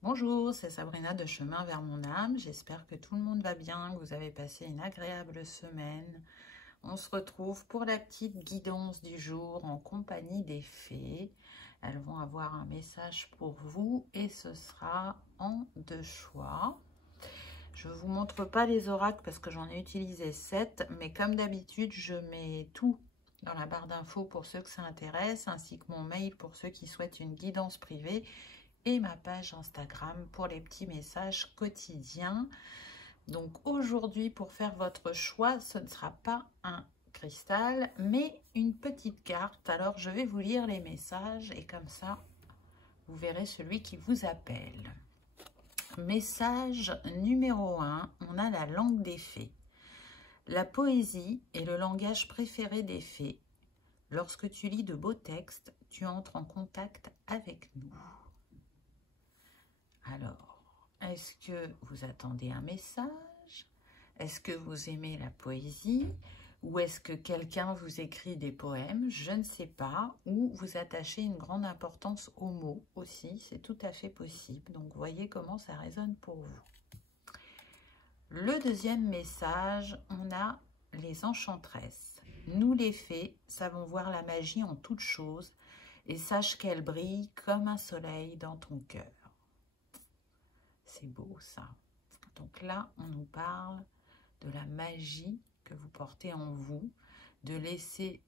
Bonjour, c'est Sabrina de Chemin vers mon âme. J'espère que tout le monde va bien, que vous avez passé une agréable semaine. On se retrouve pour la petite guidance du jour en compagnie des fées. Elles vont avoir un message pour vous et ce sera en 2 choix. Je ne vous montre pas les oracles parce que j'en ai utilisé 7, mais comme d'habitude, je mets tout dans la barre d'infos pour ceux que ça intéresse, ainsi que mon mail pour ceux qui souhaitent une guidance privée et ma page Instagram pour les petits messages quotidiens. Donc aujourd'hui, pour faire votre choix, ce ne sera pas un cristal, mais une petite carte. Alors je vais vous lire les messages et comme ça, vous verrez celui qui vous appelle. Message numéro 1, on a la langue des fées. La poésie est le langage préféré des fées. Lorsque tu lis de beaux textes, tu entres en contact avec nous. Alors, est-ce que vous attendez un message? Est-ce que vous aimez la poésie? Ou est-ce que quelqu'un vous écrit des poèmes? Je ne sais pas. Ou vous attachez une grande importance aux mots aussi. C'est tout à fait possible. Donc, voyez comment ça résonne pour vous. Le deuxième message, on a les enchantresses. Nous les fées savons voir la magie en toutes choses et sache qu'elle brille comme un soleil dans ton cœur. C'est beau ça. Donc là, on nous parle de la magie que vous portez en vous, de laisser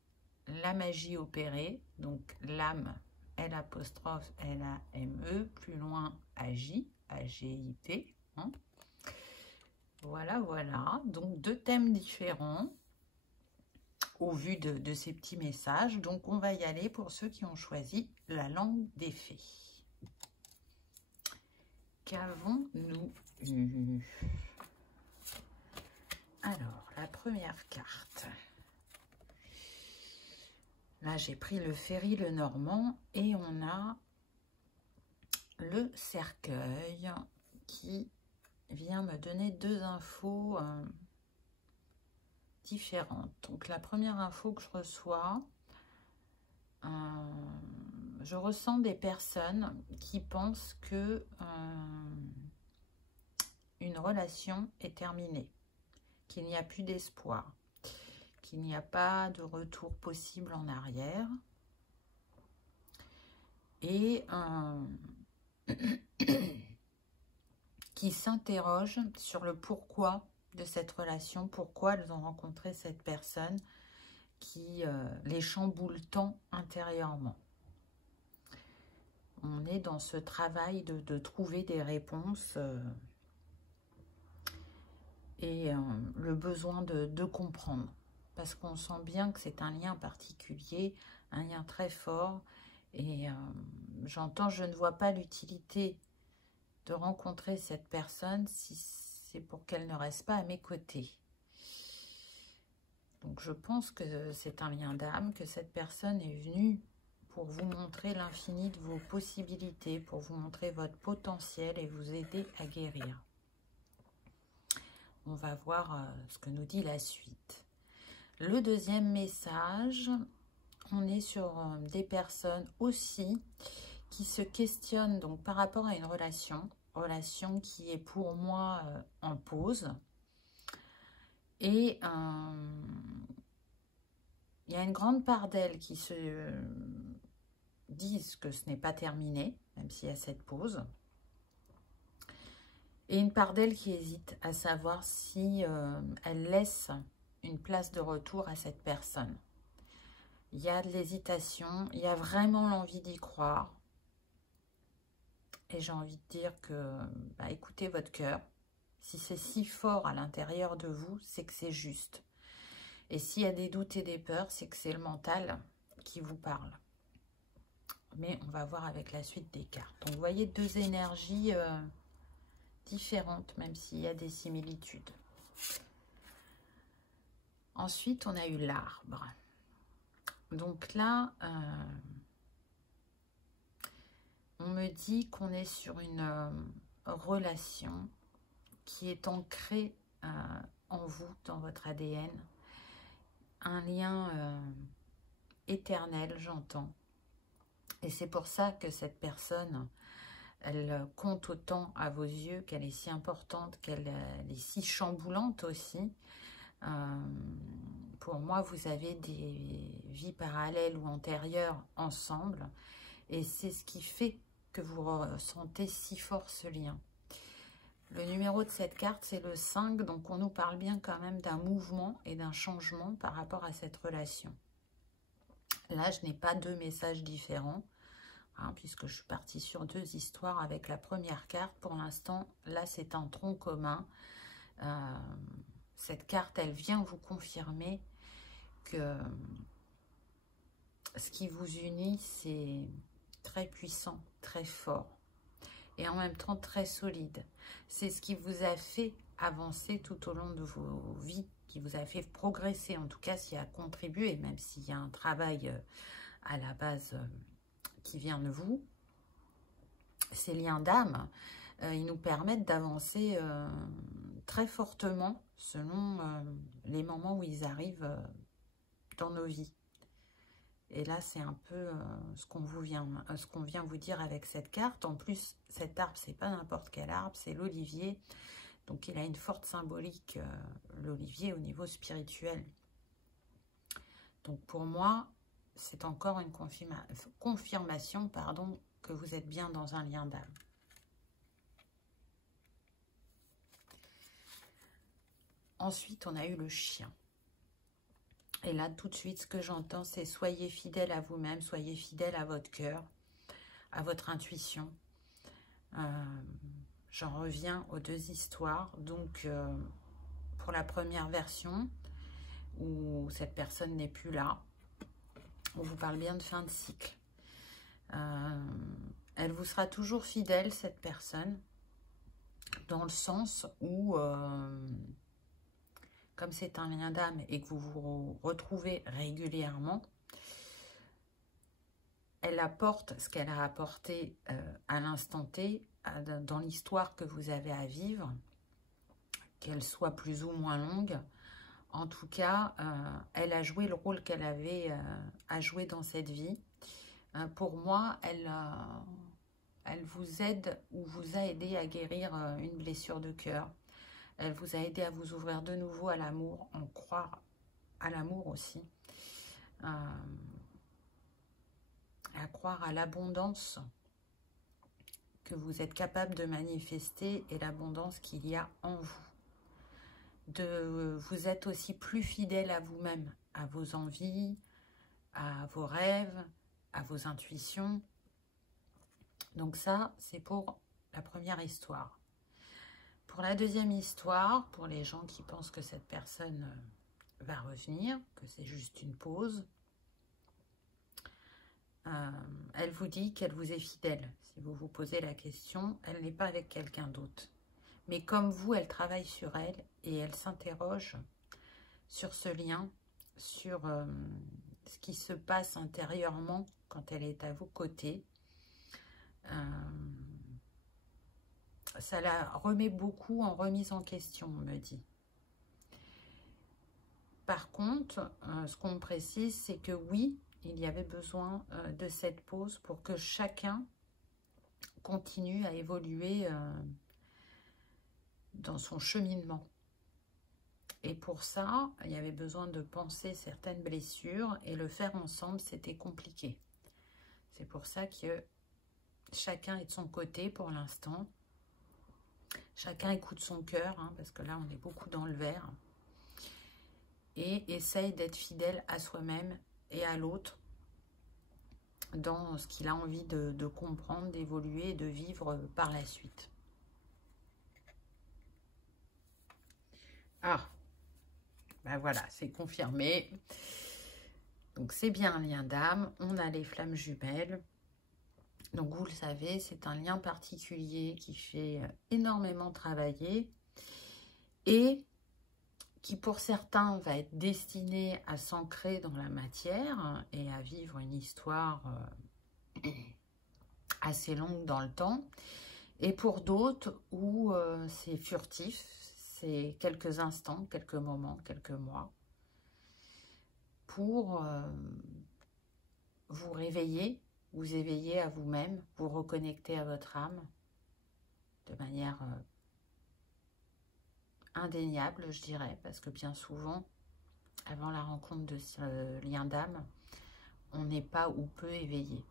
la magie opérer. Donc l'âme, L'', L-A-M-E, plus loin, agit, A-G-I-T. Hein. Voilà, voilà. Donc 2 thèmes différents au vu de ces petits messages. Donc on va y aller pour ceux qui ont choisi la langue des fées. Qu'avons-nous eu? Alors, la première carte. Là, j'ai pris le Ferry le Normand et on a le cercueil qui vient me donner 2 infos différentes. Donc, la première info que je reçois, je ressens des personnes qui pensent que une relation est terminée, qu'il n'y a plus d'espoir, qu'il n'y a pas de retour possible en arrière. Et qui s'interrogent sur le pourquoi de cette relation, pourquoi elles ont rencontré cette personne qui les chamboule tant intérieurement. On est dans ce travail de trouver des réponses et le besoin de comprendre. Parce qu'on sent bien que c'est un lien particulier, un lien très fort. Et j'entends, je ne vois pas l'utilité de rencontrer cette personne si c'est pour qu'elle ne reste pas à mes côtés. Donc je pense que c'est un lien d'âme, que cette personne est venue pour vous montrer l'infini de vos possibilités, pour vous montrer votre potentiel et vous aider à guérir. On va voir ce que nous dit la suite. Le deuxième message, on est sur des personnes aussi qui se questionnent donc par rapport à une relation qui est pour moi en pause. Et il y a une grande part d'elles qui se disent que ce n'est pas terminé, même s'il y a cette pause. Et une part d'elles qui hésite à savoir si elle laisse une place de retour à cette personne. Il y a de l'hésitation, il y a vraiment l'envie d'y croire. Et j'ai envie de dire que, écoutez votre cœur. Si c'est si fort à l'intérieur de vous, c'est que c'est juste. Et s'il y a des doutes et des peurs, c'est que c'est le mental qui vous parle. Mais on va voir avec la suite des cartes. Donc, vous voyez 2 énergies différentes, même s'il y a des similitudes. Ensuite, on a eu l'arbre. Donc là, on me dit qu'on est sur une relation qui est ancrée en vous, dans votre ADN. Un lien éternel, j'entends. Et c'est pour ça que cette personne elle compte autant à vos yeux, qu'elle est si importante, qu'elle est si chamboulante aussi. Pour moi, vous avez des vies parallèles ou antérieures ensemble, et c'est ce qui fait que vous ressentez si fort ce lien. Le numéro de cette carte, c'est le 5, donc on nous parle bien quand même d'un mouvement et d'un changement par rapport à cette relation. Là, je n'ai pas deux messages différents, hein, puisque je suis partie sur deux histoires avec la première carte. Pour l'instant, là, c'est un tronc commun. Cette carte, elle vient vous confirmer que ce qui vous unit, c'est très puissant, très fort, et en même temps très solide. C'est ce qui vous a fait avancer tout au long de vos vies, qui vous a fait progresser, en tout cas, s'il a contribué, même s'il y a un travail à la base qui vient de vous. Ces liens d'âme, ils nous permettent d'avancer très fortement selon les moments où ils arrivent dans nos vies. Et là, c'est un peu ce qu'on vient vous dire avec cette carte. En plus, cet arbre, c'est pas n'importe quel arbre, c'est l'olivier. Donc, il a une forte symbolique, l'olivier, au niveau spirituel. Donc, pour moi, c'est encore une confirmation, pardon, que vous êtes bien dans un lien d'âme. Ensuite, on a eu le chien. Et là, tout de suite, ce que j'entends, c'est soyez fidèle à vous-même, soyez fidèle à votre cœur, à votre intuition. J'en reviens aux deux histoires. Donc, pour la première version, où cette personne n'est plus là, on vous parle bien de fin de cycle. Elle vous sera toujours fidèle, cette personne, dans le sens où... comme c'est un lien d'âme et que vous vous retrouvez régulièrement, elle apporte ce qu'elle a apporté à l'instant T, dans l'histoire que vous avez à vivre, qu'elle soit plus ou moins longue. En tout cas, elle a joué le rôle qu'elle avait à jouer dans cette vie. Pour moi, elle vous aide ou vous a aidé à guérir une blessure de cœur. Elle vous a aidé à vous ouvrir de nouveau à l'amour, en croire à l'amour aussi. À croire à l'abondance que vous êtes capable de manifester et l'abondance qu'il y a en vous. Vous êtes aussi plus fidèle à vous-même, à vos envies, à vos rêves, à vos intuitions. Donc ça, c'est pour la première histoire. Pour la deuxième histoire, pour les gens qui pensent que cette personne va revenir, que c'est juste une pause, elle vous dit qu'elle vous est fidèle. Si vous vous posez la question, elle n'est pas avec quelqu'un d'autre. Mais comme vous, elle travaille sur elle et elle s'interroge sur ce lien, sur ce qui se passe intérieurement quand elle est à vos côtés. Ça la remet beaucoup en remise en question, on me dit. Par contre, ce qu'on me précise, c'est que oui, il y avait besoin de cette pause pour que chacun continue à évoluer dans son cheminement. Et pour ça, il y avait besoin de penser certaines blessures et le faire ensemble, c'était compliqué. C'est pour ça que chacun est de son côté pour l'instant. Chacun écoute son cœur, hein, parce que là, on est beaucoup dans le vert. Et essaye d'être fidèle à soi-même et à l'autre dans ce qu'il a envie de comprendre, d'évoluer et de vivre par la suite. Ah, ben voilà, c'est confirmé. Donc, c'est bien un lien d'âme. On a les flammes jumelles. Donc, vous le savez, c'est un lien particulier qui fait énormément travailler et qui, pour certains, va être destiné à s'ancrer dans la matière et à vivre une histoire assez longue dans le temps. Et pour d'autres, où c'est furtif, c'est quelques instants, quelques moments, quelques mois, pour vous réveiller vous éveiller à vous-même, vous reconnecter à votre âme de manière indéniable, je dirais, parce que bien souvent, avant la rencontre de ce lien d'âme, on n'est pas ou peu éveillé.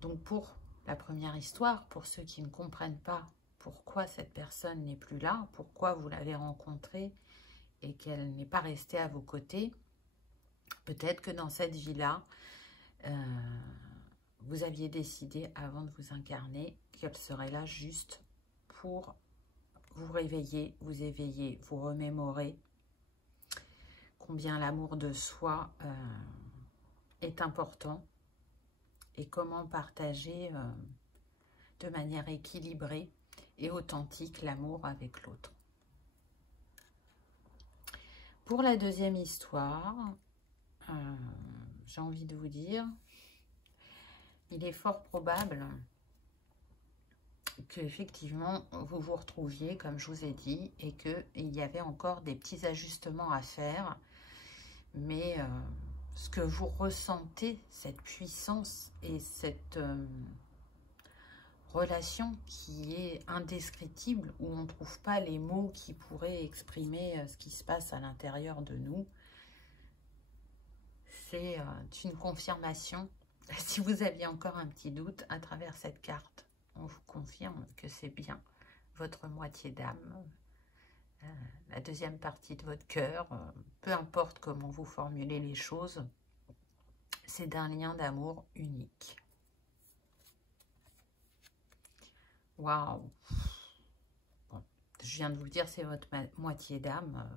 Donc pour la première histoire, pour ceux qui ne comprennent pas pourquoi cette personne n'est plus là, pourquoi vous l'avez rencontrée et qu'elle n'est pas restée à vos côtés, peut-être que dans cette vie-là, vous aviez décidé avant de vous incarner qu'elle serait là juste pour vous réveiller, vous éveiller, vous remémorer combien l'amour de soi est important et comment partager de manière équilibrée et authentique l'amour avec l'autre. Pour la deuxième histoire, j'ai envie de vous dire, il est fort probable qu'effectivement vous vous retrouviez, comme je vous ai dit, et qu'il y avait encore des petits ajustements à faire, mais ce que vous ressentez, cette puissance et cette relation qui est indescriptible, où on ne trouve pas les mots qui pourraient exprimer ce qui se passe à l'intérieur de nous, c'est une confirmation. Si vous aviez encore un petit doute à travers cette carte, on vous confirme que c'est bien votre moitié d'âme, la deuxième partie de votre cœur, peu importe comment vous formulez les choses, c'est d'un lien d'amour unique. Waouh! Bon, je viens de vous dire, c'est votre moitié d'âme.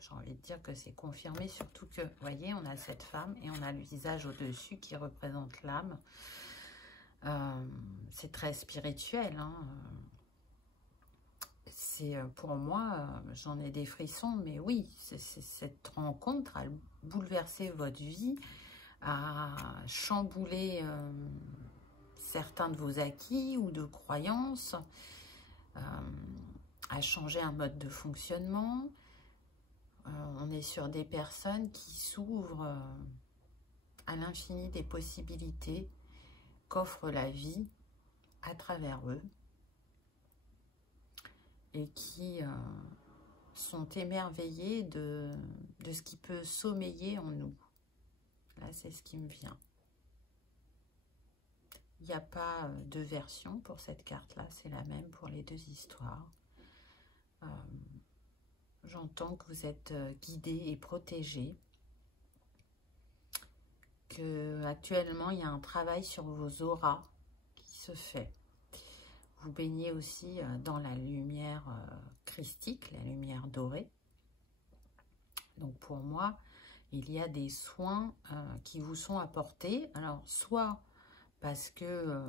J'ai envie de dire que c'est confirmé, surtout que, vous voyez, on a cette femme et on a le visage au-dessus qui représente l'âme. C'est très spirituel, hein. C'est pour moi, j'en ai des frissons, mais oui, cette rencontre a bouleversé votre vie, a chamboulé certains de vos acquis ou de croyances, a changé un mode de fonctionnement. On est sur des personnes qui s'ouvrent à l'infini des possibilités qu'offre la vie à travers eux et qui sont émerveillés de ce qui peut sommeiller en nous. Là, c'est ce qui me vient. Il n'y a pas deux versions pour cette carte-là, c'est la même pour les deux histoires. J'entends que vous êtes guidé et protégé, que actuellement il y a un travail sur vos auras qui se fait. Vous baignez aussi dans la lumière christique, la lumière dorée. Donc pour moi, il y a des soins qui vous sont apportés. Alors soit parce que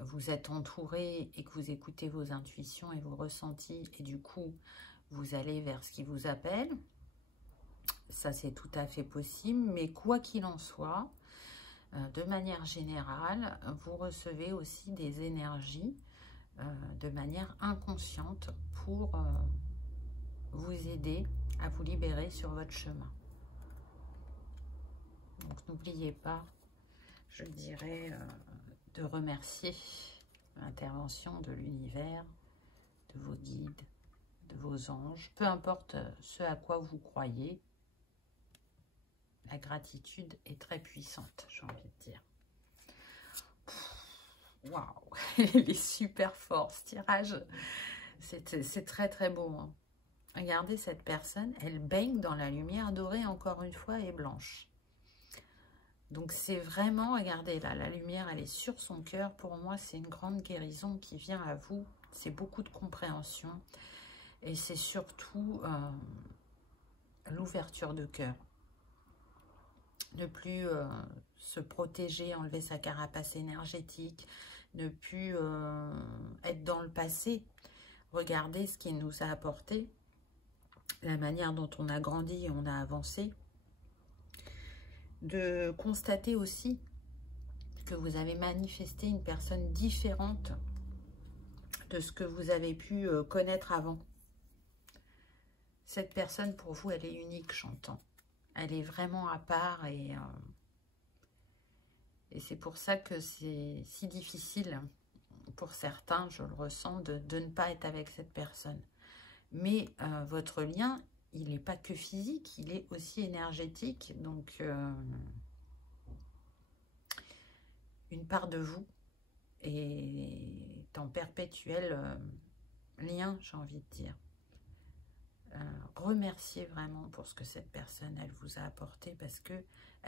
vous êtes entouré et que vous écoutez vos intuitions et vos ressentis et du coup vous allez vers ce qui vous appelle. Ça c'est tout à fait possible, mais quoi qu'il en soit, de manière générale, vous recevez aussi des énergies de manière inconsciente pour vous aider à vous libérer sur votre chemin. Donc n'oubliez pas, je dirais, de remercier l'intervention de l'univers, de vos guides, de vos anges, peu importe ce à quoi vous croyez. La gratitude est très puissante, j'ai envie de dire. Waouh, il est super fort ce tirage. C'est très très beau, hein. Regardez cette personne, elle baigne dans la lumière dorée encore une fois et blanche. Donc c'est vraiment, regardez là, la lumière elle est sur son cœur. Pour moi c'est une grande guérison qui vient à vous. C'est beaucoup de compréhension et c'est surtout l'ouverture de cœur. Ne plus se protéger, enlever sa carapace énergétique, ne plus être dans le passé. Regardez ce qu'il nous a apporté, la manière dont on a grandi et on a avancé. De constater aussi que vous avez manifesté une personne différente de ce que vous avez pu connaître avant. Cette personne, pour vous, elle est unique, j'entends. Elle est vraiment à part et Et c'est pour ça que c'est si difficile pour certains, je le ressens, de ne pas être avec cette personne. Mais votre lien, il n'est pas que physique, il est aussi énergétique. Donc, une part de vous est en perpétuel lien, j'ai envie de dire. Remerciez vraiment pour ce que cette personne, elle vous a apporté, parce que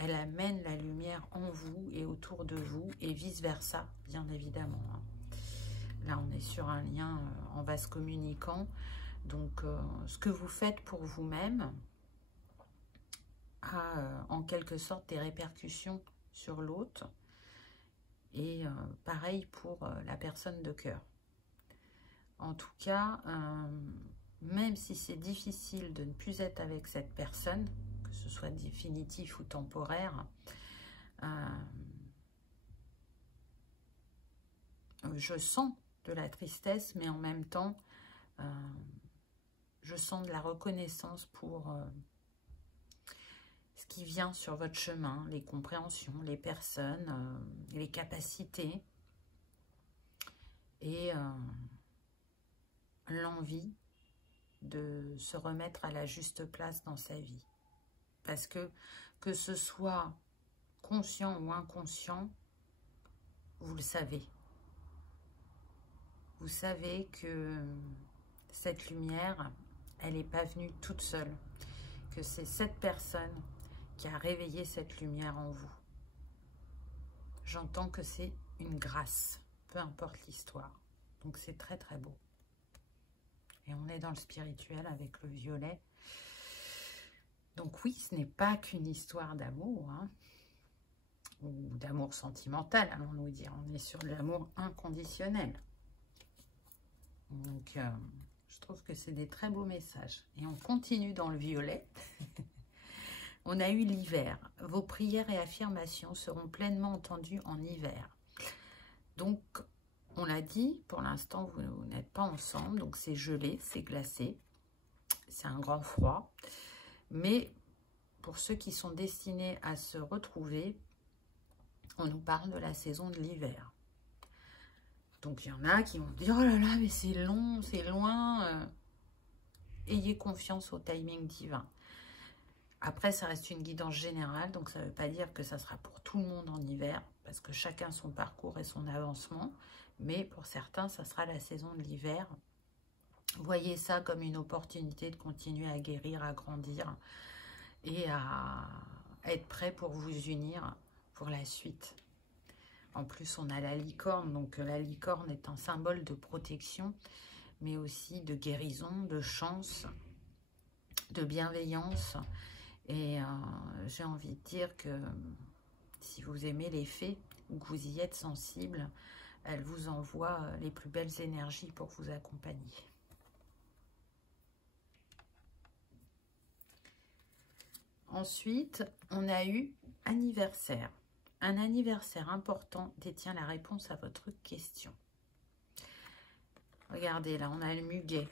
elle amène la lumière en vous et autour de vous, et vice-versa, bien évidemment. Là, on est sur un lien en vase communicant. Donc, ce que vous faites pour vous-même a en quelque sorte des répercussions sur l'autre. Et pareil pour la personne de cœur. En tout cas, même si c'est difficile de ne plus être avec cette personne, que ce soit définitif ou temporaire, je sens de la tristesse, mais en même temps, je sens de la reconnaissance pour ce qui vient sur votre chemin, les compréhensions, les personnes, les capacités et l'envie de se remettre à la juste place dans sa vie. Parce que ce soit conscient ou inconscient, vous le savez. Vous savez que cette lumière, elle n'est pas venue toute seule. Que c'est cette personne qui a réveillé cette lumière en vous. J'entends que c'est une grâce, peu importe l'histoire. Donc c'est très très beau. Et on est dans le spirituel avec le violet. Donc oui, ce n'est pas qu'une histoire d'amour, hein, ou d'amour sentimental, allons-nous dire. On est sur de l'amour inconditionnel. Donc, je trouve que c'est des très beaux messages. Et on continue dans le violet. On a eu l'hiver. Vos prières et affirmations seront pleinement entendues en hiver. Donc, on l'a dit, pour l'instant, vous n'êtes pas ensemble. Donc, c'est gelé, c'est glacé. C'est un grand froid. Mais pour ceux qui sont destinés à se retrouver, on nous parle de la saison de l'hiver. Donc, il y en a qui vont dire « Oh là là, mais c'est long, c'est loin. » Ayez confiance au timing divin. Après, ça reste une guidance générale, donc ça ne veut pas dire que ça sera pour tout le monde en hiver, parce que chacun son parcours et son avancement. Mais pour certains, ça sera la saison de l'hiver. Voyez ça comme une opportunité de continuer à guérir, à grandir et à être prêt pour vous unir pour la suite. En plus, on a la licorne, donc la licorne est un symbole de protection, mais aussi de guérison, de chance, de bienveillance. Et j'ai envie de dire que si vous aimez les fées ou que vous y êtes sensible, elle vous envoie les plus belles énergies pour vous accompagner. Ensuite, on a eu anniversaire. Un anniversaire important détient la réponse à votre question. Regardez, là, on a le muguet.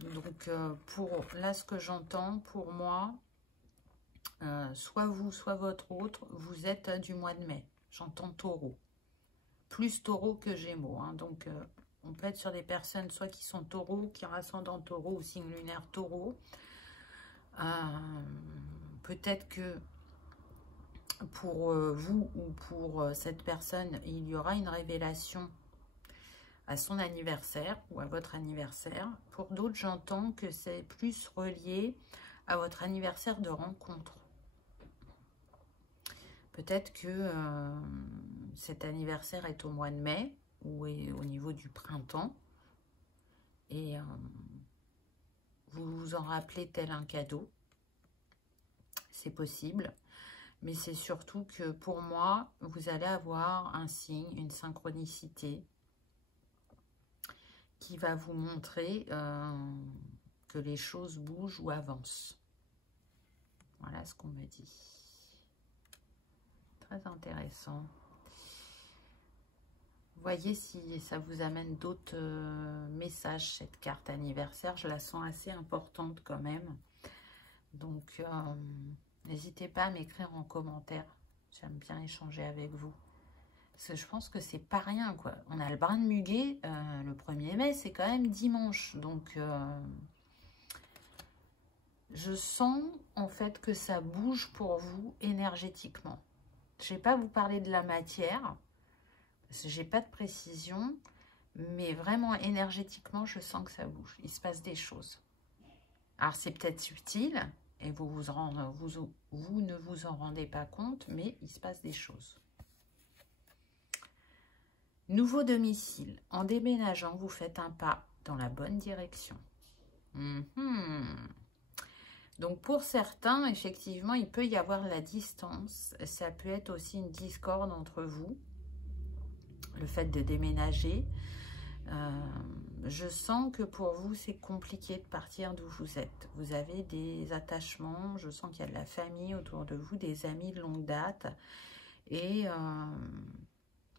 Donc, là, ce que j'entends, pour moi, soit vous, soit votre autre, vous êtes du mois de mai. J'entends taureau. Plus taureau que gémeaux. Hein. Donc, on peut être sur des personnes soit qui sont taureaux, qui ont ascendant taureau ou signe lunaire taureau. Peut-être que pour vous ou pour cette personne, il y aura une révélation à son anniversaire ou à votre anniversaire. Pour d'autres, j'entends que c'est plus relié à votre anniversaire de rencontre. Peut-être que cet anniversaire est au mois de mai ou est au niveau du printemps et vous vous en rappelez tel un cadeau. C'est possible. Mais c'est surtout que pour moi, vous allez avoir un signe, une synchronicité qui va vous montrer que les choses bougent ou avancent. Voilà ce qu'on me dit. Très intéressant. Voyez si ça vous amène d'autres messages, cette carte anniversaire. Je la sens assez importante quand même. Donc, n'hésitez pas à m'écrire en commentaire J'aime bien échanger avec vous. Parce que je pense que c'est pas rien, quoi. On a le brin de muguet, le 1er mai, c'est quand même dimanche. Donc, je sens en fait que ça bouge pour vous énergétiquement. Je ne vais pas vous parler de la matière, parce que je n'ai pas de précision, mais vraiment énergétiquement, je sens que ça bouge. Il se passe des choses. Alors, c'est peut-être subtil, et vous ne vous en rendez pas compte, mais il se passe des choses. Nouveau domicile. En déménageant, vous faites un pas dans la bonne direction. Donc, pour certains, effectivement, il peut y avoir la distance. Ça peut être aussi une discorde entre vous. Le fait de déménager. Je sens que pour vous, c'est compliqué de partir d'où vous êtes. Vous avez des attachements. Je sens qu'il y a de la famille autour de vous, des amis de longue date. Et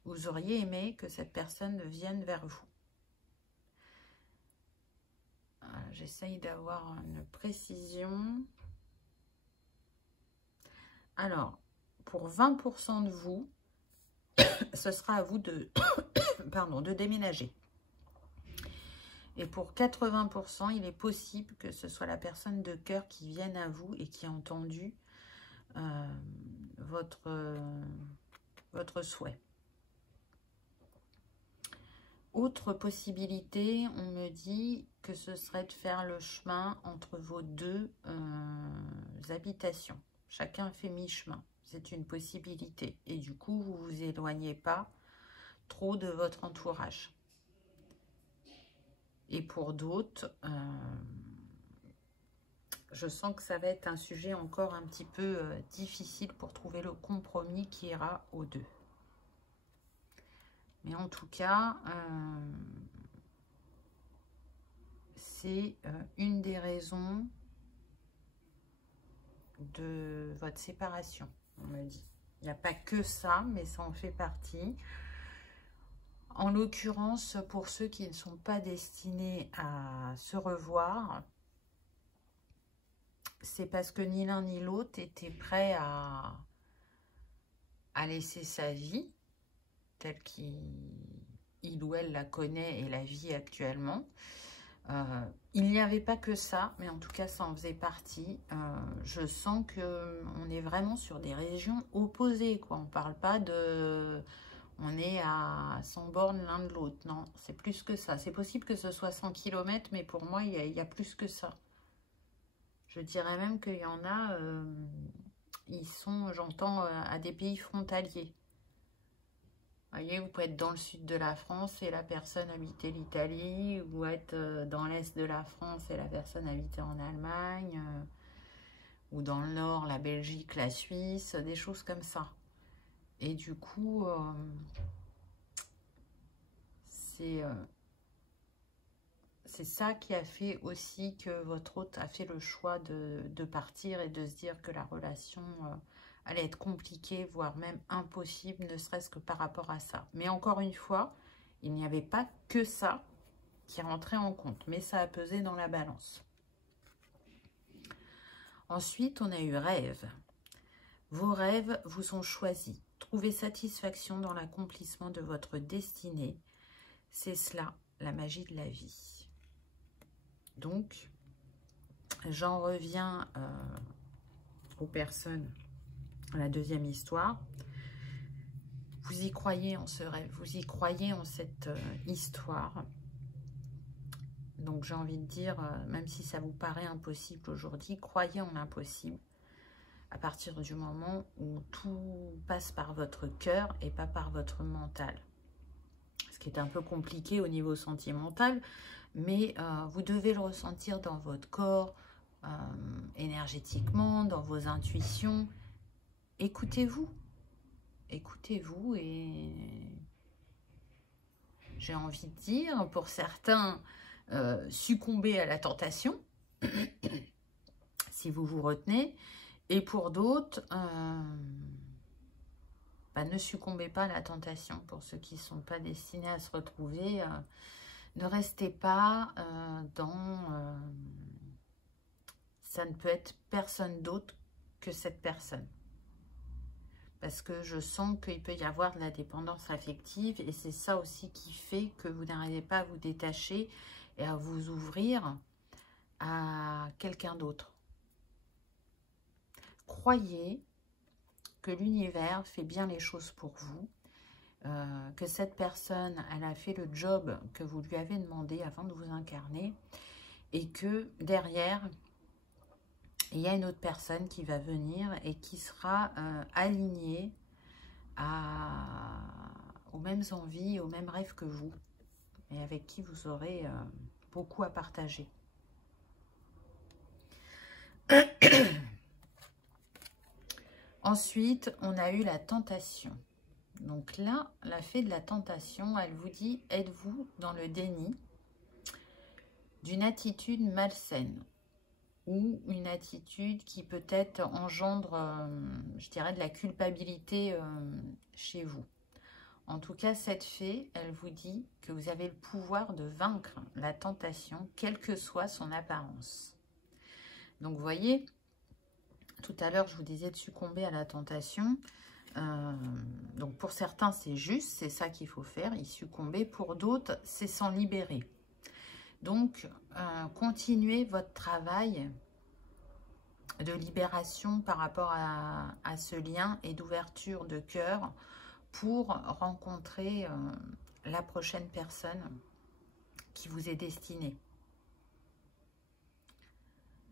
vous auriez aimé que cette personne vienne vers vous. J'essaye d'avoir une précision. Alors, pour 20% de vous, ce sera à vous de, pardon, de déménager. Et pour 80%, il est possible que ce soit la personne de cœur qui vienne à vous et qui a entendu votre souhait. Autre possibilité, on me dit que ce serait de faire le chemin entre vos deux habitations. Chacun fait mi-chemin. C'est une possibilité. Et du coup, vous ne vous éloignez pas trop de votre entourage. Et pour d'autres, je sens que ça va être un sujet encore un petit peu difficile pour trouver le compromis qui ira aux deux. Mais en tout cas, c'est une des raisons de votre séparation, on me dit. Il n'y a pas que ça, mais ça en fait partie. En l'occurrence, pour ceux qui ne sont pas destinés à se revoir, c'est parce que ni l'un ni l'autre était prêt à laisser sa vie telle qu'il ou elle la connaît et la vit actuellement. Il n'y avait pas que ça, mais en tout cas, ça en faisait partie. Je sens qu'on est vraiment sur des régions opposées, quoi. On ne parle pas de... On est à 100 bornes l'un de l'autre. Non, c'est plus que ça. C'est possible que ce soit 100 km, mais pour moi, il y a plus que ça. Je dirais même qu'il y en a, ils sont, j'entends, à des pays frontaliers. Vous voyez, vous pouvez être dans le sud de la France et la personne habiter l'Italie, ou être dans l'est de la France et la personne habiter en Allemagne, ou dans le nord, la Belgique, la Suisse, des choses comme ça. Et du coup, c'est ça qui a fait aussi que votre hôte a fait le choix de partir et de se dire que la relation allait être compliquée, voire même impossible, ne serait-ce que par rapport à ça. Mais encore une fois, il n'y avait pas que ça qui rentrait en compte, mais ça a pesé dans la balance. Ensuite, on a eu rêve. Vos rêves vous ont choisi. Trouvez satisfaction dans l'accomplissement de votre destinée. C'est cela, la magie de la vie. Donc, j'en reviens aux personnes, à la deuxième histoire. Vous y croyez en ce rêve, vous y croyez en cette histoire. Donc, j'ai envie de dire, même si ça vous paraît impossible aujourd'hui, croyez en l'impossible. À partir du moment où tout passe par votre cœur et pas par votre mental. Ce qui est un peu compliqué au niveau sentimental, mais vous devez le ressentir dans votre corps, énergétiquement, dans vos intuitions. Écoutez-vous. Écoutez-vous et j'ai envie de dire, pour certains, succombez à la tentation, si vous vous retenez, et pour d'autres, ne succombez pas à la tentation. Pour ceux qui ne sont pas destinés à se retrouver, ne restez pas dans... ça ne peut être personne d'autre que cette personne. parce que je sens qu'il peut y avoir de la dépendance affective et c'est ça aussi qui fait que vous n'arrivez pas à vous détacher et à vous ouvrir à quelqu'un d'autre. Croyez que l'univers fait bien les choses pour vous, que cette personne, elle a fait le job que vous lui avez demandé avant de vous incarner et que derrière, il y a une autre personne qui va venir et qui sera alignée aux mêmes envies, aux mêmes rêves que vous, et avec qui vous aurez beaucoup à partager. Ensuite, on a eu la tentation. Donc là, la fée de la tentation, elle vous dit, êtes-vous dans le déni d'une attitude malsaine ou une attitude qui peut-être engendre, je dirais, de la culpabilité chez vous. En tout cas, cette fée, elle vous dit que vous avez le pouvoir de vaincre la tentation, quelle que soit son apparence. Donc, vous voyez, tout à l'heure, je vous disais de succomber à la tentation. Donc, pour certains, c'est juste, c'est ça qu'il faut faire, y succomber. Pour d'autres, c'est s'en libérer. Donc, continuez votre travail de libération par rapport à ce lien et d'ouverture de cœur pour rencontrer la prochaine personne qui vous est destinée.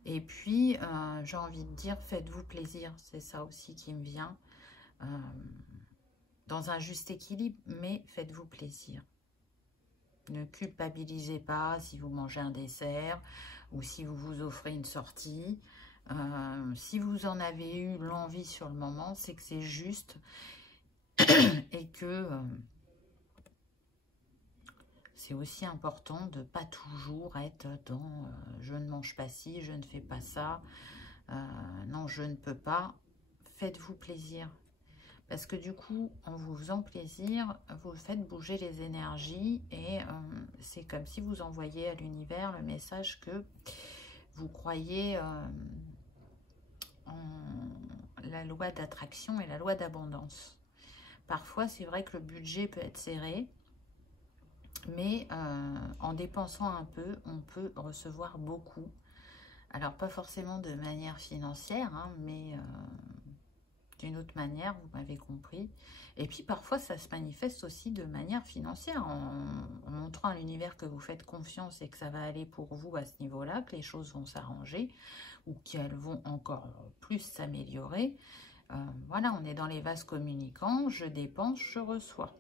Et puis, j'ai envie de dire, faites-vous plaisir, c'est ça aussi qui me vient, dans un juste équilibre, mais faites-vous plaisir. Ne culpabilisez pas si vous mangez un dessert ou si vous vous offrez une sortie. Si vous en avez eu l'envie sur le moment, c'est que c'est juste et que c'est aussi important de ne pas toujours être dans je ne mange pas ci, je ne fais pas ça, non, je ne peux pas. Faites-vous plaisir. Parce que du coup, en vous faisant plaisir, vous faites bouger les énergies et c'est comme si vous envoyiez à l'univers le message que vous croyez en la loi d'attraction et la loi d'abondance. Parfois, c'est vrai que le budget peut être serré, mais en dépensant un peu, on peut recevoir beaucoup. Alors, pas forcément de manière financière, hein, mais d'une autre manière, vous m'avez compris. Et puis parfois, ça se manifeste aussi de manière financière, en montrant à l'univers que vous faites confiance et que ça va aller pour vous à ce niveau-là, que les choses vont s'arranger ou qu'elles vont encore plus s'améliorer. Voilà, on est dans les vases communicants, je dépense, je reçois.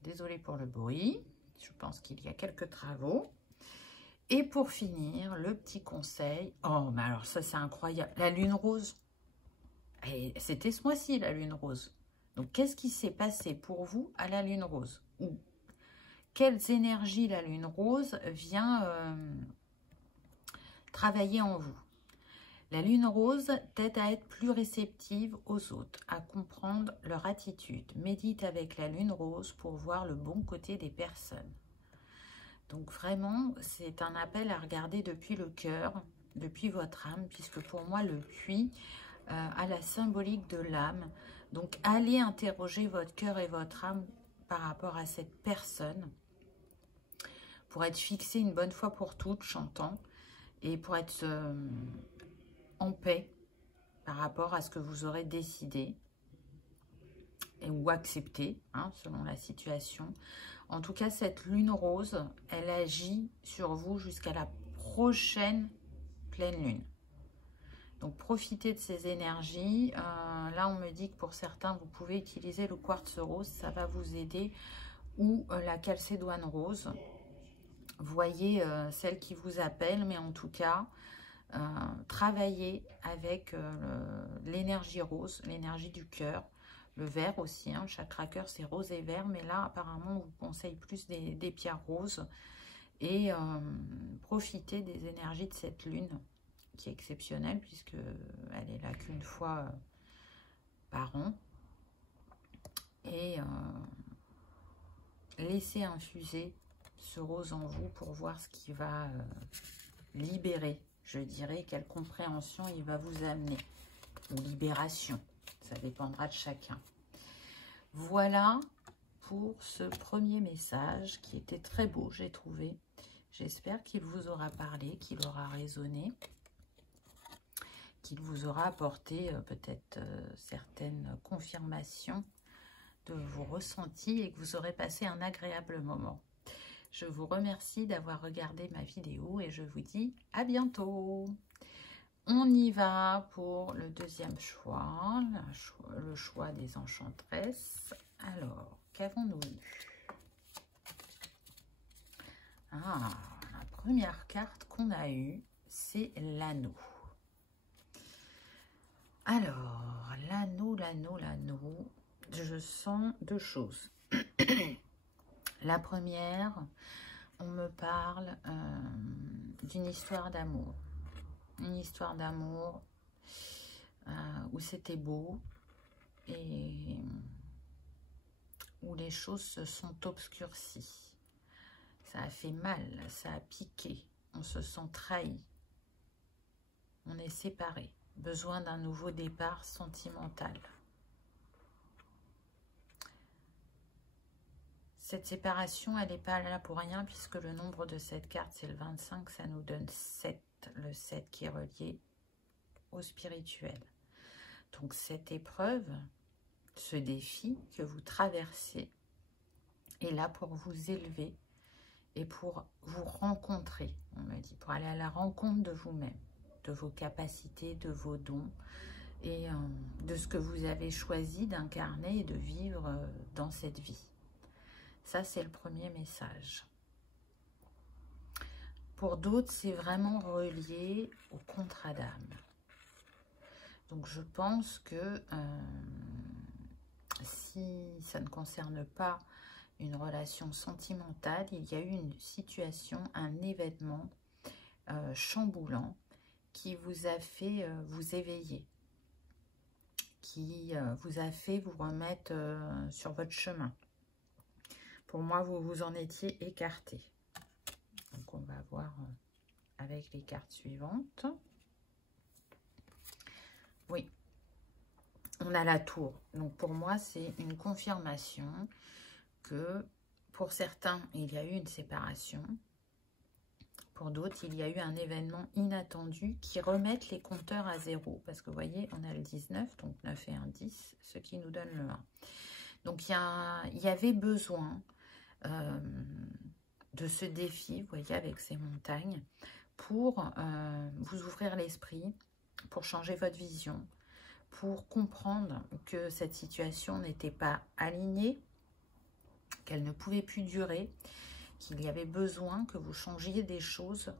Désolée pour le bruit, je pense qu'il y a quelques travaux. Et pour finir, le petit conseil. Oh, mais alors ça, c'est incroyable. La lune rose. C'était ce mois-ci, la lune rose. Donc, qu'est-ce qui s'est passé pour vous à la lune rose? Ou quelles énergies la lune rose vient travailler en vous? La lune rose t'aide à être plus réceptive aux autres, à comprendre leur attitude. Médite avec la lune rose pour voir le bon côté des personnes. Donc, vraiment, c'est un appel à regarder depuis le cœur, depuis votre âme, puisque pour moi, le puits à la symbolique de l'âme. Donc, allez interroger votre cœur et votre âme par rapport à cette personne pour être fixé une bonne fois pour toutes, j'entends, et pour être en paix par rapport à ce que vous aurez décidé ou accepté, hein, selon la situation. En tout cas, cette lune rose, elle agit sur vous jusqu'à la prochaine pleine lune. Donc, profitez de ces énergies. Là, on me dit que pour certains, vous pouvez utiliser le quartz rose. Ça va vous aider. Ou la calcédoine rose. Voyez celle qui vous appelle. Mais en tout cas, travaillez avec l'énergie rose, l'énergie du cœur. Le vert aussi. Hein, chakra cœur, c'est rose et vert. Mais là, apparemment, on vous conseille plus des pierres roses. Et profitez des énergies de cette lune, qui est exceptionnelle puisqu'elle est là qu'une fois par an. Et laissez infuser ce rose en vous pour voir ce qui va libérer, je dirais, quelle compréhension il va vous amener, ou libération, Ça dépendra de chacun. Voilà pour ce premier message qui était très beau, j'ai trouvé. J'espère qu'il vous aura parlé, qu'il aura résonné, qu'il vous aura apporté peut-être certaines confirmations de vos ressentis et que vous aurez passé un agréable moment. Je vous remercie d'avoir regardé ma vidéo et je vous dis à bientôt. On y va pour le deuxième choix, le choix des enchantresses. Alors, qu'avons-nous eu? Ah, la première carte qu'on a eue, c'est l'anneau. Alors, l'anneau, je sens deux choses. La première, on me parle d'une histoire d'amour. Une histoire d'amour où c'était beau et où les choses se sont obscurcies. Ça a fait mal, ça a piqué, on se sent trahi, on est séparés, besoin d'un nouveau départ sentimental. Cette séparation, elle n'est pas là pour rien puisque le nombre de cette carte, c'est le 25, ça nous donne 7, le 7 qui est relié au spirituel. Donc cette épreuve, ce défi que vous traversez est là pour vous élever et pour vous rencontrer, on me dit, pour aller à la rencontre de vous-même, de vos capacités, de vos dons et de ce que vous avez choisi d'incarner et de vivre dans cette vie. Ça, c'est le premier message. Pour d'autres, c'est vraiment relié au contrat d'âme. Donc, je pense que si ça ne concerne pas une relation sentimentale, il y a eu une situation, un événement chamboulant qui vous a fait vous éveiller, qui vous a fait vous remettre sur votre chemin. Pour moi, vous vous en étiez écarté. Donc, on va voir avec les cartes suivantes. Oui, on a la tour. Donc, pour moi, c'est une confirmation que pour certains, il y a eu une séparation. Pour d'autres, il y a eu un événement inattendu qui remet les compteurs à zéro. Parce que vous voyez, on a le 19, donc 9 et 1, 10, ce qui nous donne le 1. Donc, il y avait besoin de ce défi, vous voyez, avec ces montagnes, pour vous ouvrir l'esprit, pour changer votre vision, pour comprendre que cette situation n'était pas alignée, qu'elle ne pouvait plus durer, qu'il y avait besoin que vous changiez des choses,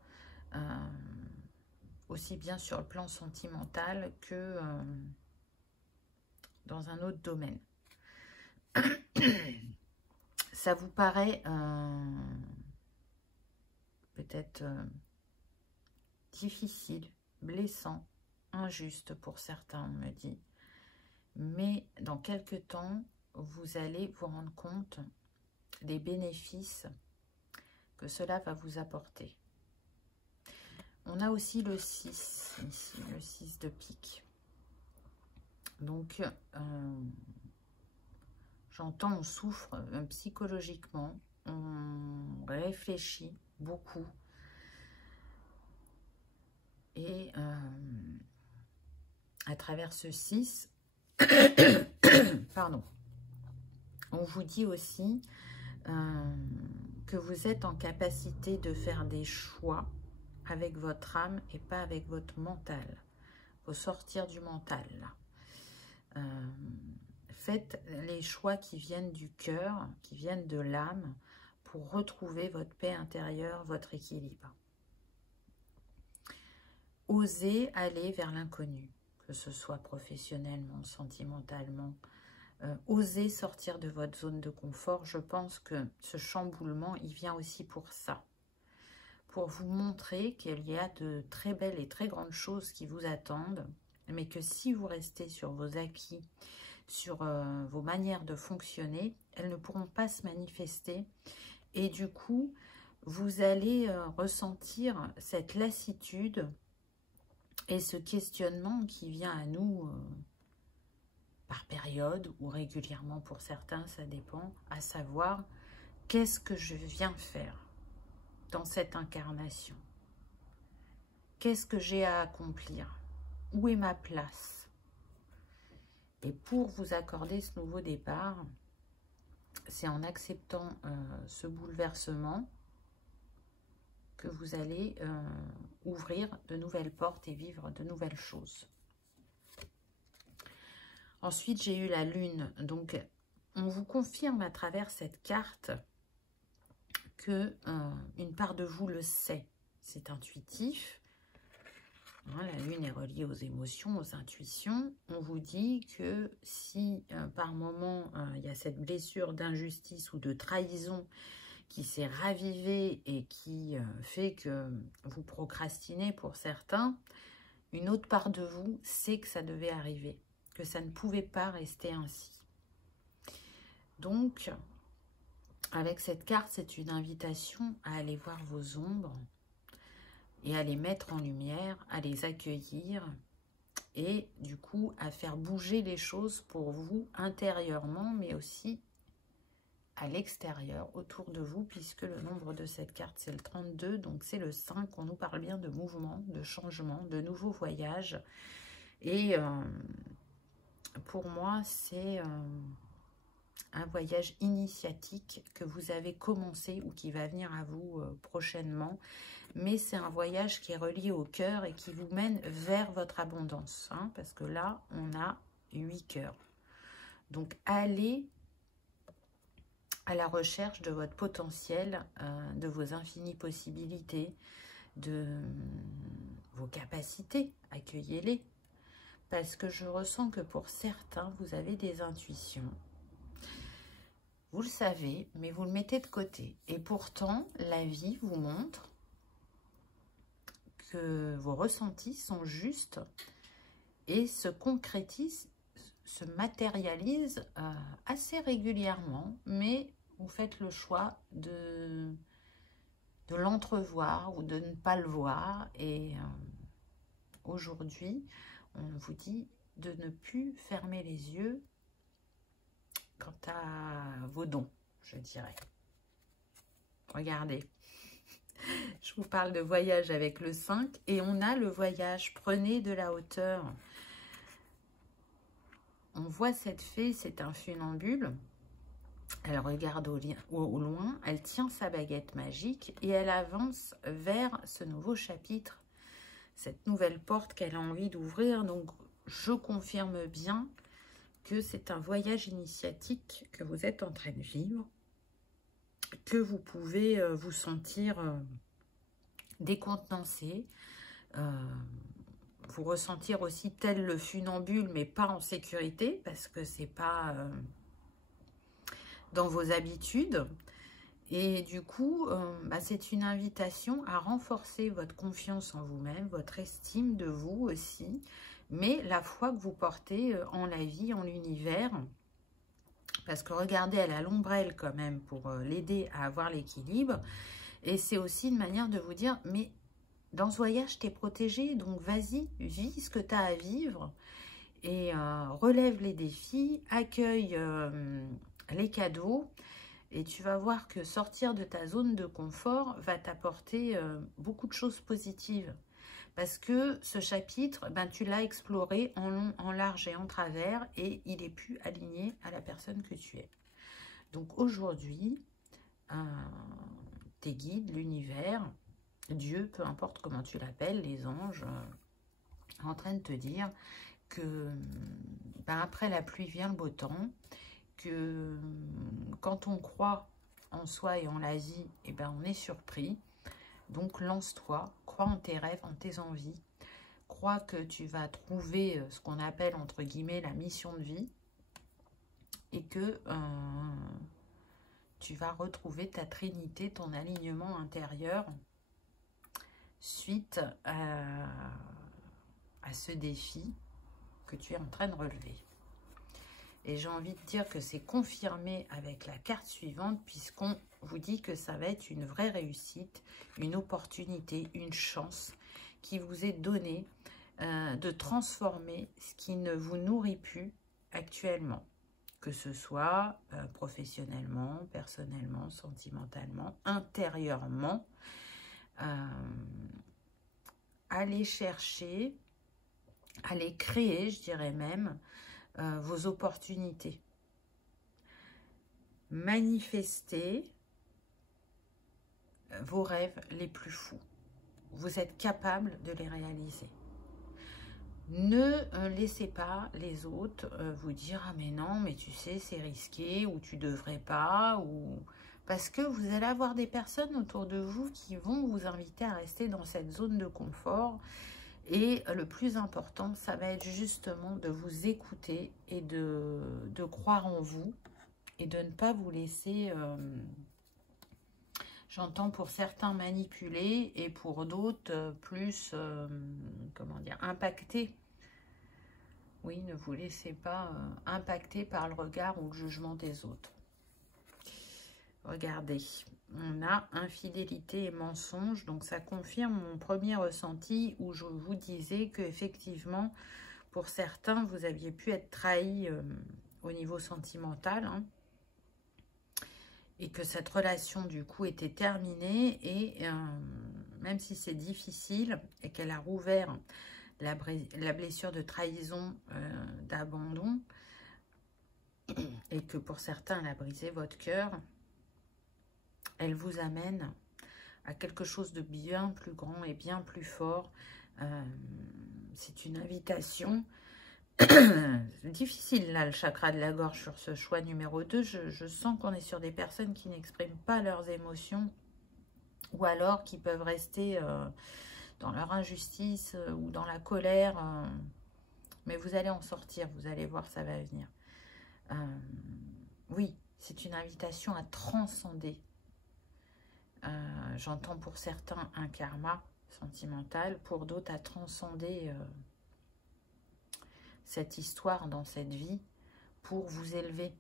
aussi bien sur le plan sentimental que dans un autre domaine. Ça vous paraît peut-être difficile, blessant, injuste pour certains, on me dit. Mais dans quelques temps, vous allez vous rendre compte des bénéfices que cela va vous apporter. On a aussi le 6, ici, le 6 de pique. Donc, j'entends, on souffre psychologiquement, on réfléchit beaucoup. Et à travers ce 6, pardon, on vous dit aussi que vous êtes en capacité de faire des choix avec votre âme et pas avec votre mental. Il faut sortir du mental, là. Faites les choix qui viennent du cœur, qui viennent de l'âme, pour retrouver votre paix intérieure, votre équilibre. Osez aller vers l'inconnu, que ce soit professionnellement, sentimentalement. Osez sortir de votre zone de confort. Je pense que ce chamboulement, il vient aussi pour ça. Pour vous montrer qu'il y a de très belles et très grandes choses qui vous attendent, mais que si vous restez sur vos acquis, sur vos manières de fonctionner, elles ne pourront pas se manifester. Et du coup, vous allez ressentir cette lassitude et ce questionnement qui vient à nous par période ou régulièrement pour certains, ça dépend, à savoir qu'est-ce que je viens faire dans cette incarnation? Qu'est-ce que j'ai à accomplir? Où est ma place? Et pour vous accorder ce nouveau départ, c'est en acceptant ce bouleversement que vous allez ouvrir de nouvelles portes et vivre de nouvelles choses. Ensuite, j'ai eu la lune. Donc, on vous confirme à travers cette carte que une part de vous le sait. C'est intuitif. Hein, la lune est reliée aux émotions, aux intuitions. On vous dit que si par moment il y a cette blessure d'injustice ou de trahison qui s'est ravivée et qui fait que vous procrastinez pour certains, une autre part de vous sait que ça devait arriver, que ça ne pouvait pas rester ainsi. Donc, avec cette carte, c'est une invitation à aller voir vos ombres et à les mettre en lumière, à les accueillir et du coup à faire bouger les choses pour vous intérieurement, mais aussi à l'extérieur, autour de vous, puisque le nombre de cette carte, c'est le 32, donc c'est le 5. On nous parle bien de mouvement, de changement, de nouveaux voyages. Et pour moi, c'est un voyage initiatique que vous avez commencé ou qui va venir à vous prochainement. Mais c'est un voyage qui est relié au cœur et qui vous mène vers votre abondance. Hein, parce que là, on a 8 cœurs. Donc, allez à la recherche de votre potentiel, de vos infinies possibilités, de vos capacités. Accueillez-les. Parce que je ressens que pour certains, vous avez des intuitions. Vous le savez, mais vous le mettez de côté. Et pourtant, la vie vous montre que vos ressentis sont justes et se concrétisent, se matérialisent assez régulièrement, mais vous faites le choix de l'entrevoir ou de ne pas le voir. Et aujourd'hui, on vous dit de ne plus fermer les yeux quant à vos dons, je dirais. Regardez, je vous parle de voyage avec le 5 et on a le voyage, prenez de la hauteur. On voit cette fée, c'est un funambule. Elle regarde au loin, elle tient sa baguette magique et elle avance vers ce nouveau chapitre, cette nouvelle porte qu'elle a envie d'ouvrir. Donc, je confirme bien que c'est un voyage initiatique que vous êtes en train de vivre, que vous pouvez vous sentir décontenancé, vous ressentir aussi tel le funambule, mais pas en sécurité, parce que c'est pas dans vos habitudes. Et du coup, c'est une invitation à renforcer votre confiance en vous-même, votre estime de vous aussi, mais la foi que vous portez en la vie, en l'univers. Parce que regardez, elle a l'ombrelle quand même pour l'aider à avoir l'équilibre. Et c'est aussi une manière de vous dire, mais dans ce voyage, tu es protégé, donc vas-y, vis ce que tu as à vivre. Et relève les défis, accueille les cadeaux. Et tu vas voir que sortir de ta zone de confort va t'apporter beaucoup de choses positives. Parce que ce chapitre, tu l'as exploré en long, en large et en travers et il est plus aligné à la personne que tu es. Donc aujourd'hui, tes guides, l'univers, Dieu, peu importe comment tu l'appelles, les anges, en train de te dire que après la pluie vient le beau temps, que quand on croit en soi et en la vie, on est surpris. Donc lance-toi, crois en tes rêves, en tes envies, crois que tu vas trouver ce qu'on appelle entre guillemets la mission de vie et que tu vas retrouver ta trinité, ton alignement intérieur suite à ce défi que tu es en train de relever. Et j'ai envie de dire que c'est confirmé avec la carte suivante, puisqu'on vous dit que ça va être une vraie réussite, une opportunité, une chance qui vous est donnée de transformer ce qui ne vous nourrit plus actuellement, que ce soit professionnellement, personnellement, sentimentalement, intérieurement. Allez chercher, allez créer, je dirais même, vos opportunités. Manifestez vos rêves les plus fous. Vous êtes capable de les réaliser. Ne laissez pas les autres vous dire « Ah mais non, mais tu sais, c'est risqué » ou « Tu devrais pas » ou... Parce que vous allez avoir des personnes autour de vous qui vont vous inviter à rester dans cette zone de confort. Et le plus important, ça va être justement de vous écouter et de croire en vous et de ne pas vous laisser, j'entends pour certains manipuler et pour d'autres plus, comment dire, impacter. Oui, ne vous laissez pas impacter par le regard ou le jugement des autres. Regardez, on a infidélité et mensonge, donc ça confirme mon premier ressenti où je vous disais qu'effectivement, pour certains, vous aviez pu être trahi au niveau sentimental, hein, et que cette relation, du coup, était terminée, et même si c'est difficile, et qu'elle a rouvert la blessure de trahison, d'abandon, et que pour certains, elle a brisé votre cœur, elle vous amène à quelque chose de bien plus grand et bien plus fort. C'est une invitation. Difficile là, le chakra de la gorge sur ce choix numéro 2. Je sens qu'on est sur des personnes qui n'expriment pas leurs émotions ou alors qui peuvent rester dans leur injustice ou dans la colère. Mais vous allez en sortir, vous allez voir, ça va venir. Oui, c'est une invitation à transcender. J'entends pour certains un karma sentimental, pour d'autres à transcender cette histoire dans cette vie pour vous élever.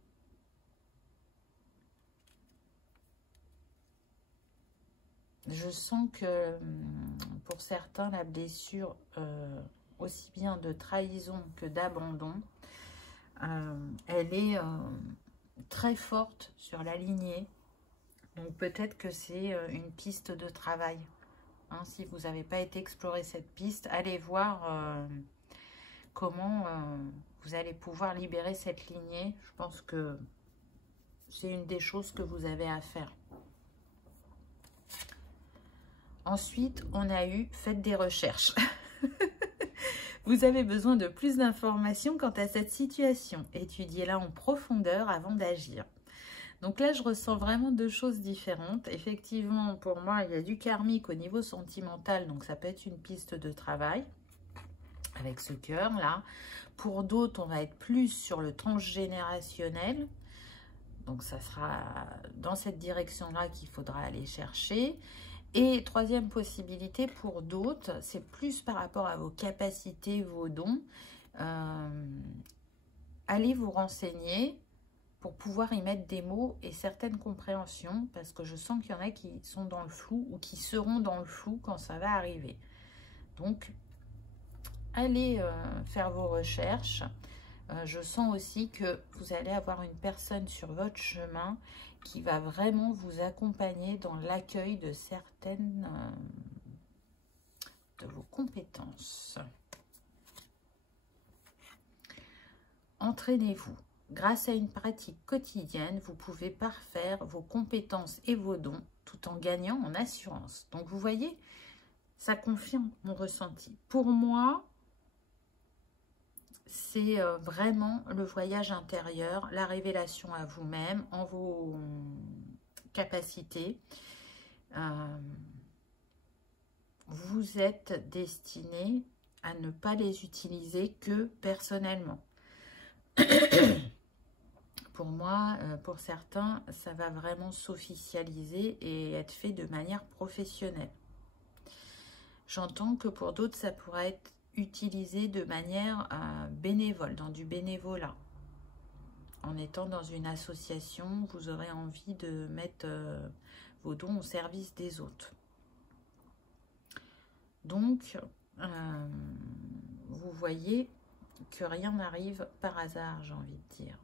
Je sens que pour certains, la blessure, aussi bien de trahison que d'abandon, elle est très forte sur la lignée. Donc peut-être que c'est une piste de travail. Hein, si vous n'avez pas été explorer cette piste, allez voir comment vous allez pouvoir libérer cette lignée. Je pense que c'est une des choses que vous avez à faire. Ensuite, on a eu, faites des recherches. Vous avez besoin de plus d'informations quant à cette situation. Étudiez-la en profondeur avant d'agir. Donc là, je ressens vraiment deux choses différentes. Effectivement, pour moi, il y a du karmique au niveau sentimental, donc ça peut être une piste de travail avec ce cœur-là. Pour d'autres, on va être plus sur le transgénérationnel. Donc ça sera dans cette direction-là qu'il faudra aller chercher. Et troisième possibilité, pour d'autres, c'est plus par rapport à vos capacités, vos dons. Allez vous renseigner pour pouvoir y mettre des mots et certaines compréhensions, parce que je sens qu'il y en a qui sont dans le flou ou qui seront dans le flou quand ça va arriver. Donc, allez faire vos recherches. Je sens aussi que vous allez avoir une personne sur votre chemin qui va vraiment vous accompagner dans l'accueil de certaines de vos compétences. Entraînez-vous. Grâce à une pratique quotidienne, vous pouvez parfaire vos compétences et vos dons tout en gagnant en assurance. Donc, vous voyez, ça confirme mon ressenti. Pour moi, c'est vraiment le voyage intérieur, la révélation à vous-même, en vos capacités. Vous êtes destiné à ne pas les utiliser que personnellement. Pour moi, pour certains, ça va vraiment s'officialiser et être fait de manière professionnelle. J'entends que pour d'autres, ça pourrait être utilisé de manière bénévole, dans du bénévolat. En étant dans une association, vous aurez envie de mettre vos dons au service des autres. Donc, vous voyez que rien n'arrive par hasard, j'ai envie de dire.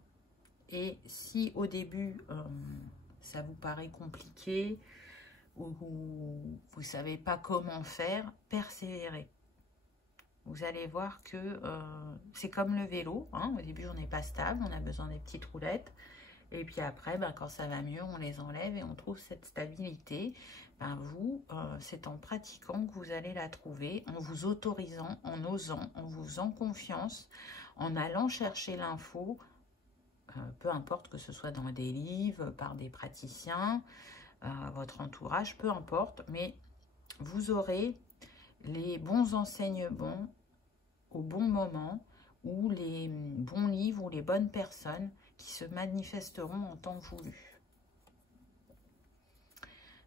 Et si au début, ça vous paraît compliqué, ou vous ne savez pas comment faire, persévérez. Vous allez voir que c'est comme le vélo. Hein. Au début, on n'est pas stable, on a besoin des petites roulettes. Et puis après, ben, quand ça va mieux, on les enlève et on trouve cette stabilité. Ben, vous, c'est en pratiquant que vous allez la trouver, en vous autorisant, en osant, en vous faisant confiance, en allant chercher l'info, peu importe que ce soit dans des livres, par des praticiens, votre entourage, peu importe, mais vous aurez les bons enseignements au bon moment, ou les bons livres ou les bonnes personnes qui se manifesteront en temps voulu.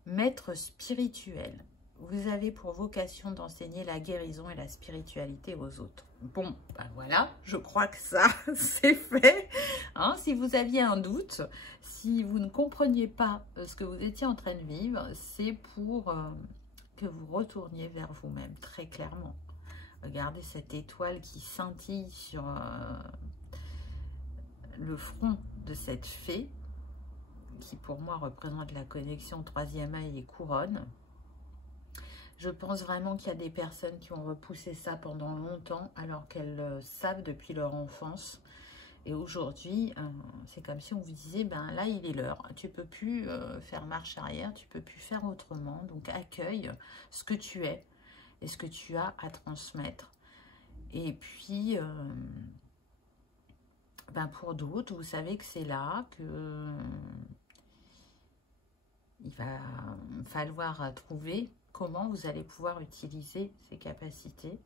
Maître spirituel, vous avez pour vocation d'enseigner la guérison et la spiritualité aux autres. Bon, ben voilà, je crois que ça, c'est fait. Hein, si vous aviez un doute, si vous ne compreniez pas ce que vous étiez en train de vivre, c'est pour que vous retourniez vers vous-même, très clairement. Regardez cette étoile qui scintille sur le front de cette fée, qui pour moi représente la connexion troisième œil et couronne. Je pense vraiment qu'il y a des personnes qui ont repoussé ça pendant longtemps, alors qu'elles savent depuis leur enfance. Et aujourd'hui, c'est comme si on vous disait, ben là, il est l'heure. Tu ne peux plus faire marche arrière, tu ne peux plus faire autrement. Donc, accueille ce que tu es et ce que tu as à transmettre. Et puis, ben pour d'autres, vous savez que c'est là, que il va falloir trouver comment vous allez pouvoir utiliser ces capacités.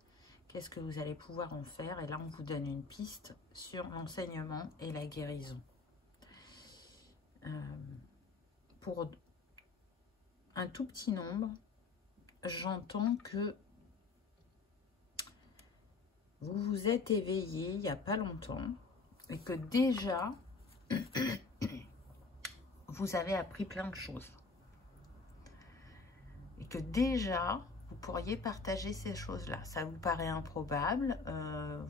Qu'est-ce que vous allez pouvoir en faire? Et là, on vous donne une piste sur l'enseignement et la guérison. Pour un tout petit nombre, j'entends que vous vous êtes éveillé il n'y a pas longtemps et que déjà, vous avez appris plein de choses. Et que déjà, vous pourriez partager ces choses-là. Ça vous paraît improbable,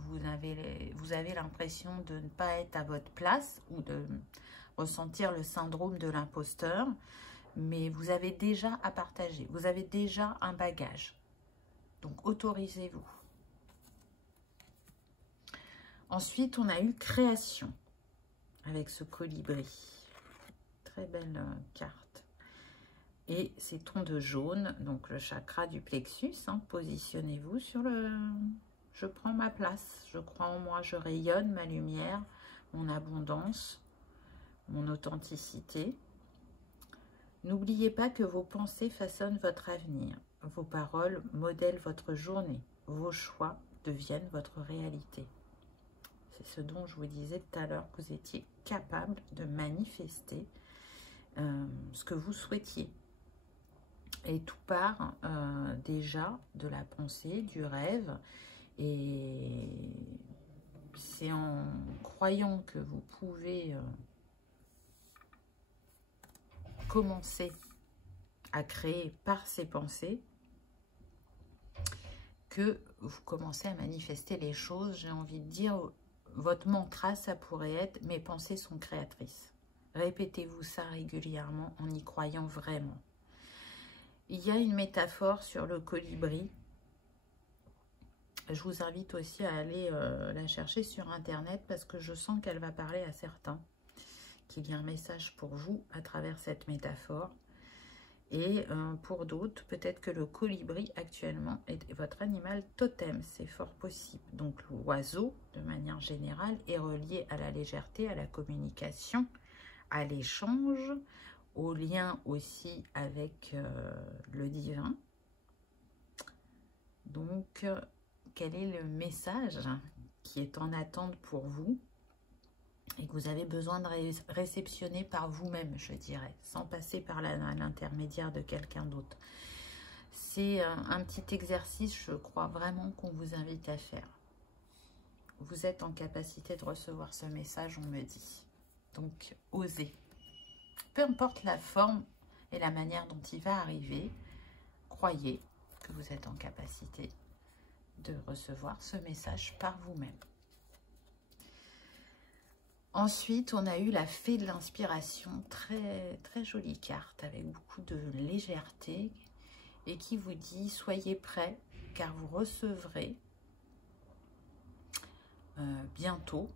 vous avez l'impression de ne pas être à votre place ou de ressentir le syndrome de l'imposteur, mais vous avez déjà à partager, vous avez déjà un bagage. Donc, autorisez-vous. Ensuite, on a eu création avec ce colibri. Très belle carte. Et ces tons de jaune, donc le chakra du plexus, hein, positionnez-vous sur le... Je prends ma place, je crois en moi, je rayonne ma lumière, mon abondance, mon authenticité. N'oubliez pas que vos pensées façonnent votre avenir, vos paroles modèlent votre journée, vos choix deviennent votre réalité. C'est ce dont je vous disais tout à l'heure, que vous étiez capable de manifester ce que vous souhaitiez. Et tout part déjà de la pensée, du rêve. Et c'est en croyant que vous pouvez commencer à créer par ces pensées que vous commencez à manifester les choses. J'ai envie de dire, votre mantra, ça pourrait être « Mes pensées sont créatrices ». Répétez-vous ça régulièrement en y croyant vraiment. Il y a une métaphore sur le colibri. Je vous invite aussi à aller la chercher sur Internet parce que je sens qu'elle va parler à certains, qu'il y a un message pour vous à travers cette métaphore. Et pour d'autres, peut-être que le colibri actuellement est votre animal totem, c'est fort possible. Donc l'oiseau, de manière générale, est relié à la légèreté, à la communication, à l'échange, au lien aussi avec le divin. Donc, quel est le message qui est en attente pour vous et que vous avez besoin de réceptionner par vous-même, je dirais, sans passer par l'intermédiaire de quelqu'un d'autre. C'est un petit exercice, je crois vraiment qu'on vous invite à faire. Vous êtes en capacité de recevoir ce message, on me dit. Donc, osez. Peu importe la forme et la manière dont il va arriver, croyez que vous êtes en capacité de recevoir ce message par vous-même. Ensuite, on a eu la fée de l'inspiration, très, très jolie carte avec beaucoup de légèreté et qui vous dit « Soyez prêts car vous recevrez bientôt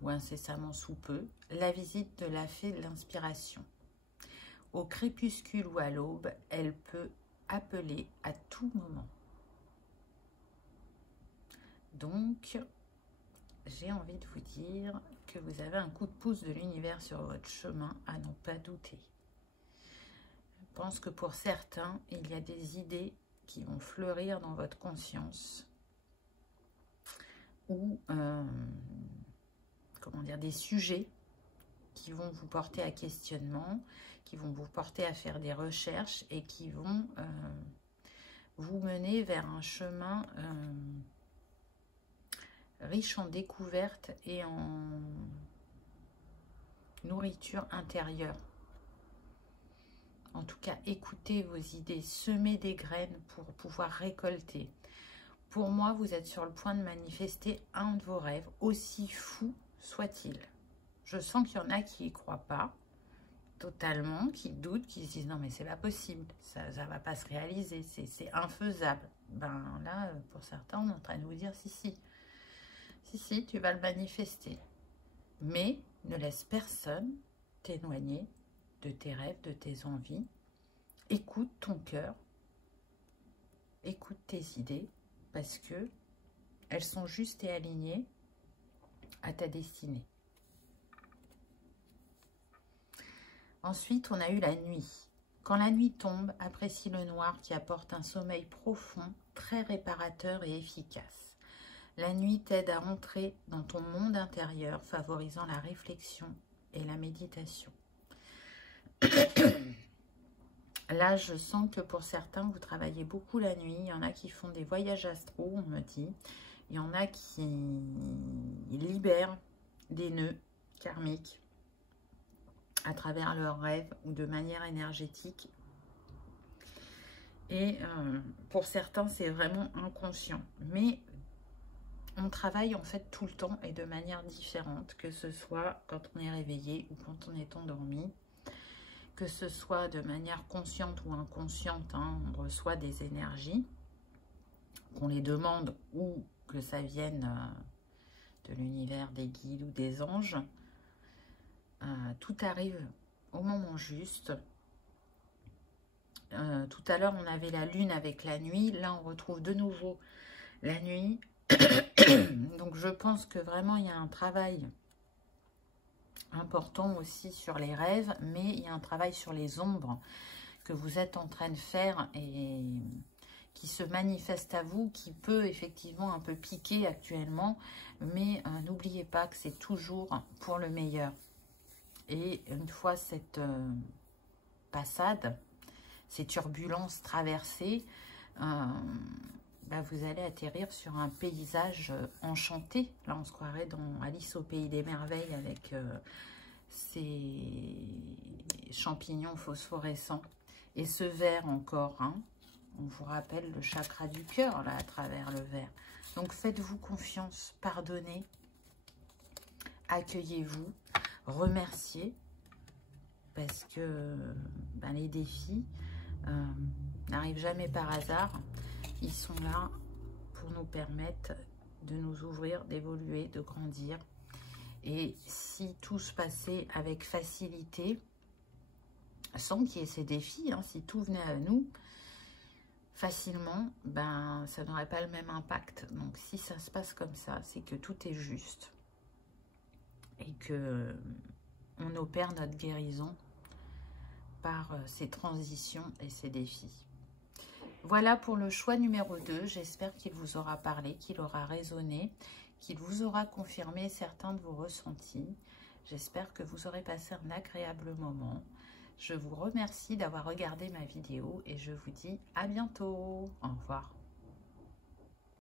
ou incessamment sous peu la visite de la fée de l'inspiration. Au crépuscule ou à l'aube, elle peut appeler à tout moment. » Donc, j'ai envie de vous dire que vous avez un coup de pouce de l'univers sur votre chemin à n'en pas douter. Je pense que pour certains, il y a des idées qui vont fleurir dans votre conscience ou comment dire, des sujets qui vont vous porter à questionnement, qui vont vous porter à faire des recherches et qui vont vous mener vers un chemin riche en découvertes et en nourriture intérieure. En tout cas, écoutez vos idées, semez des graines pour pouvoir récolter. Pour moi, vous êtes sur le point de manifester un de vos rêves, aussi fou soit-il. Je sens qu'il y en a qui n'y croient pas totalement, qui doutent, qui se disent non mais c'est pas possible, ça va pas se réaliser, c'est infaisable. Ben là, pour certains, on est en train de vous dire si, tu vas le manifester. Mais ne laisse personne t'éloigner de tes rêves, de tes envies. Écoute ton cœur, écoute tes idées, parce que elles sont justes et alignées à ta destinée. Ensuite, on a eu la nuit. Quand la nuit tombe, apprécie le noir qui apporte un sommeil profond, très réparateur et efficace. La nuit t'aide à entrer dans ton monde intérieur, favorisant la réflexion et la méditation. Là, je sens que pour certains, vous travaillez beaucoup la nuit. Il y en a qui font des voyages astraux, on me dit. Il y en a qui libèrent des nœuds karmiques à travers leurs rêves ou de manière énergétique. Et pour certains, c'est vraiment inconscient. Mais on travaille en fait tout le temps et de manière différente, que ce soit quand on est réveillé ou quand on est endormi, que ce soit de manière consciente ou inconsciente, hein, on reçoit des énergies, qu'on les demande ou que ça vienne de l'univers des guides ou des anges. Tout arrive au moment juste. Tout à l'heure, on avait la lune avec la nuit. Là, on retrouve de nouveau la nuit. Donc, je pense que vraiment, il y a un travail important aussi sur les rêves, mais il y a un travail sur les ombres que vous êtes en train de faire et qui se manifeste à vous, qui peut effectivement un peu piquer actuellement, mais n'oubliez pas que c'est toujours pour le meilleur. Et une fois cette passade, ces turbulences traversées, vous allez atterrir sur un paysage enchanté. Là, on se croirait dans Alice au pays des merveilles avec ces champignons phosphorescents. Et ce vert encore, hein, on vous rappelle le chakra du cœur, là, à travers le vert. Donc, faites-vous confiance, pardonnez, accueillez-vous, remerciez, parce que les défis n'arrivent jamais par hasard. Ils sont là pour nous permettre de nous ouvrir, d'évoluer, de grandir. Et si tout se passait avec facilité, sans qu'il y ait ces défis, hein, si tout venait à nous facilement, ça n'aurait pas le même impact. Donc si ça se passe comme ça, c'est que tout est juste. Et que on opère notre guérison par ces transitions et ces défis. Voilà pour le choix numéro 2. J'espère qu'il vous aura parlé, qu'il aura résonné, qu'il vous aura confirmé certains de vos ressentis. J'espère que vous aurez passé un agréable moment. Je vous remercie d'avoir regardé ma vidéo et je vous dis à bientôt. Au revoir.